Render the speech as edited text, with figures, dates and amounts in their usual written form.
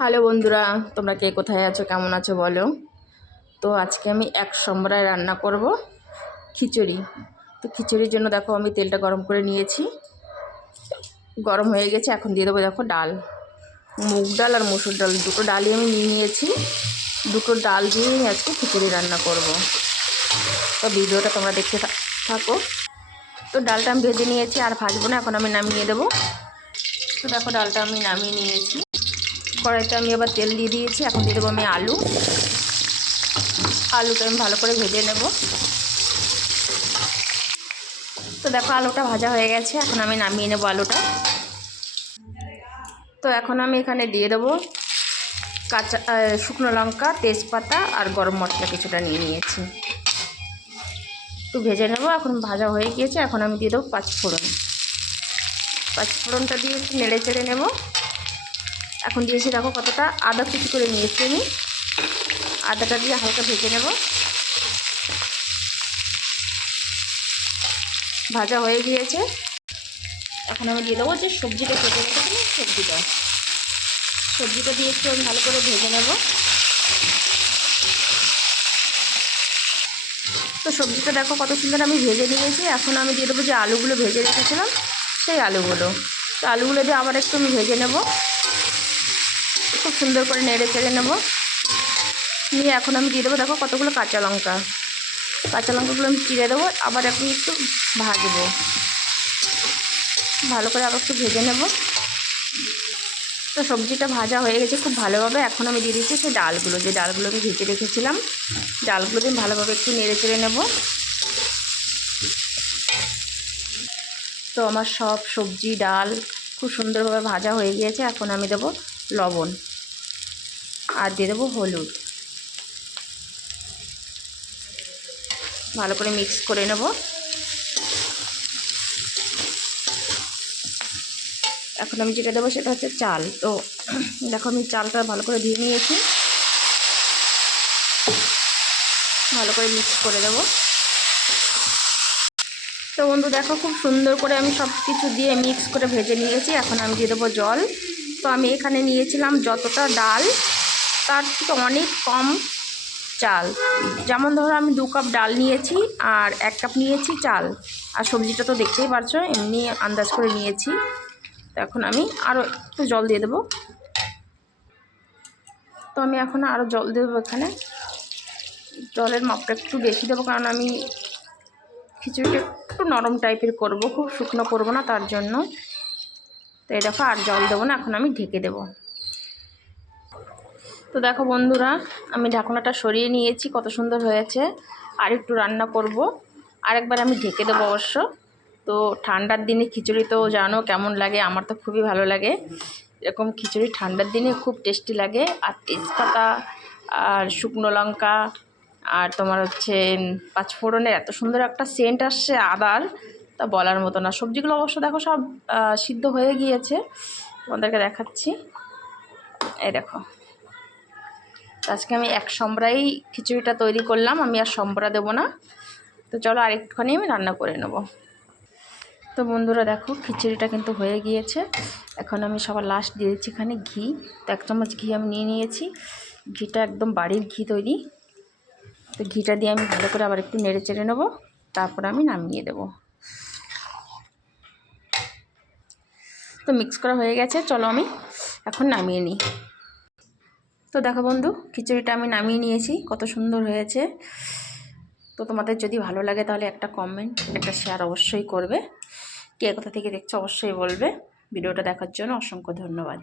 Hello বন্ধুরা, তোমরা কে কোথায় আছো, কেমন আছো বলো। তো আজকে আমি এক সম্বরায় রান্না করব খিচুড়ি। তো খিচুড়ির জন্য দেখো আমি তেলটা গরম করে নিয়েছি, গরম হয়ে গেছে। এখন দিয়ে দেবো দেখো ডাল, মুগ ডাল আর মসুর ডাল, দুটো ডালই আমি নিয়ে নিয়েছি। দুটো ডাল দিয়েই আজকে খিচুড়ি রান্না করব। তো ভিডিওটা তোমরা দেখতে থাকো। তো ডালটা আমি ভেজে নিয়েছি, আর ভাজবো না, এখন আমি নামিয়ে দেবো। তো দেখো ডালটা আমি নামিয়ে নিয়েছি। কড়াইতে আমি আবার তেল দিয়ে দিয়েছি। এখন দিয়ে দেবো আমি আলুটা আমি ভালো করে ভেজে নেব। তো দেখো আলুটা ভাজা হয়ে গেছে, এখন আমি নামিয়ে নেব আলুটা। তো এখন আমি এখানে দিয়ে দেবো কাঁচা শুকনো লঙ্কা, তেজপাতা আর গরম মশলা কিছুটা নিয়ে নিয়েছি। তো ভেজে নেব। এখন ভাজা হয়ে গিয়েছে, এখন আমি দিয়ে দেবো পাঁচফোড়নটা দিয়ে একটু নেড়ে চেড়ে নেব। এখন দিয়েছি দেখো কতটা আদা কুচি করে নিয়েছি আমি, আদাটা দিয়ে হালকা ভেজে নেব। ভাজা হয়ে গিয়েছে, এখন আমি দিয়ে দেবো যে সবজিটা কেটে রেখেছিলাম, সবজিটা দিয়ে একটু আমি ভালো করে ভেজে নেব। তো সবজিটা দেখো কত সুন্দর আমি ভেজে নিয়েছি। এখন আমি দিয়ে দেবো যে আলুগুলো ভেজে রেখেছিলাম, সেই আলুগুলো। তো আলুগুলো দিয়ে আবার একটু আমি ভেজে নেব, খুব সুন্দর করে নেড়ে চেড়ে নেব। নিয়ে এখন আমি দিয়ে দেবো দেখো কতগুলো কাঁচা লঙ্কাগুলো আমি চিড়ে দেবো। আবার একটু ভাজবো, ভালো করে আবার একটু ভেজে নেব। তো সবজিটা ভাজা হয়ে গেছে খুব ভালোভাবে। এখন আমি দিয়ে দিচ্ছি সেই ডালগুলো, যে ডালগুলো আমি ভেজে রেখেছিলাম, ডালগুলো দিয়ে ভালোভাবে একটু নেড়ে চেড়ে নেব। তো আমার সব সবজি ডাল খুব সুন্দরভাবে ভাজা হয়ে গিয়েছে। এখন আমি দেবো লবণ আর দিয়ে দেবো হলুদ, ভালো করে মিক্স করে নেব। এখন আমি যেটা দেবো সেটা হচ্ছে চাল। তো দেখো আমি চালটা ভালো করে ধুয়ে নিয়েছি, ভালো করে মিক্স করে দেবো। তো বন্ধু দেখো খুব সুন্দর করে আমি সব কিছু দিয়ে মিক্স করে ভেজে নিয়েছি। এখন আমি দিয়ে দেবো জল। তো আমি এখানে নিয়েছিলাম যতটা ডাল, তার থেকে অনেক কম চাল। যেমন ধরো আমি 2 কাপ ডাল নিয়েছি আর 1 কাপ নিয়েছি চাল। আর সবজিটা তো দেখতেই পারছো, এমনি আন্দাজ করে নিয়েছি। তো এখন আমি আরও একটু জল দিয়ে দেবো। তো আমি এখন আরও জল দিয়ে দেবো। এখানে জলের মাপটা একটু বেশি দেবো, কারণ আমি খিচুড়িটা একটু নরম টাইপের করব, খুব শুকনো করব না, তার জন্য। তো এই দেখো আর জল দেবো না, এখন আমি ঢেকে দেবো। তো দেখো বন্ধুরা, আমি ঢাকনাটা সরিয়ে নিয়েছি, কত সুন্দর হয়েছে। আর একটু রান্না করব, আরেকবার আমি ঢেকে দেবো অবশ্য। তো ঠান্ডার দিনে খিচুড়ি তো জানো কেমন লাগে, আমার তো খুবই ভালো লাগে। এরকম খিচুড়ি ঠান্ডার দিনে খুব টেস্টি লাগে। আর তেজপাতা আর শুকনো লঙ্কা আর তোমার হচ্ছে পাঁচফোড়নের এত সুন্দর একটা সেন্ট আসছে আদার, তা বলার মতো না। সবজিগুলো অবশ্য দেখো সব সিদ্ধ হয়ে গিয়েছে, তোমাদেরকে দেখাচ্ছি। এই দেখো, আজকে আমি এক সম্বরাই খিচুড়িটা তৈরি করলাম, আমি আর সম্বরা দেবো না। তো চলো আরেকটুখানি আমি রান্না করে নেব। তো বন্ধুরা দেখো খিচুড়িটা কিন্তু হয়ে গিয়েছে। এখন আমি সবার লাস্ট দিয়ে দিচ্ছি এখানে ঘি। তো 1 চামচ ঘি আমি নিয়ে নিয়েছি, ঘিটা একদম বাড়ির ঘি তৈরি। তো ঘিটা দিয়ে আমি ভালো করে আবার একটু নেড়ে চেড়ে নেবো, তারপর আমি নামিয়ে দেব। তো মিক্স করা হয়ে গেছে, চলো আমি এখন নামিয়ে নিই। তো দেখো বন্ধু, খিচুড়িটা আমি নামিয়ে নিয়েছি, কত সুন্দর হয়েছে। তো তোমাদের যদি ভালো লাগে তাহলে একটা কমেন্ট, একটা শেয়ার অবশ্যই করবে। কে কোথা থেকে দেখছো অবশ্যই বলবে। ভিডিওটা দেখার জন্য অসংখ্য ধন্যবাদ।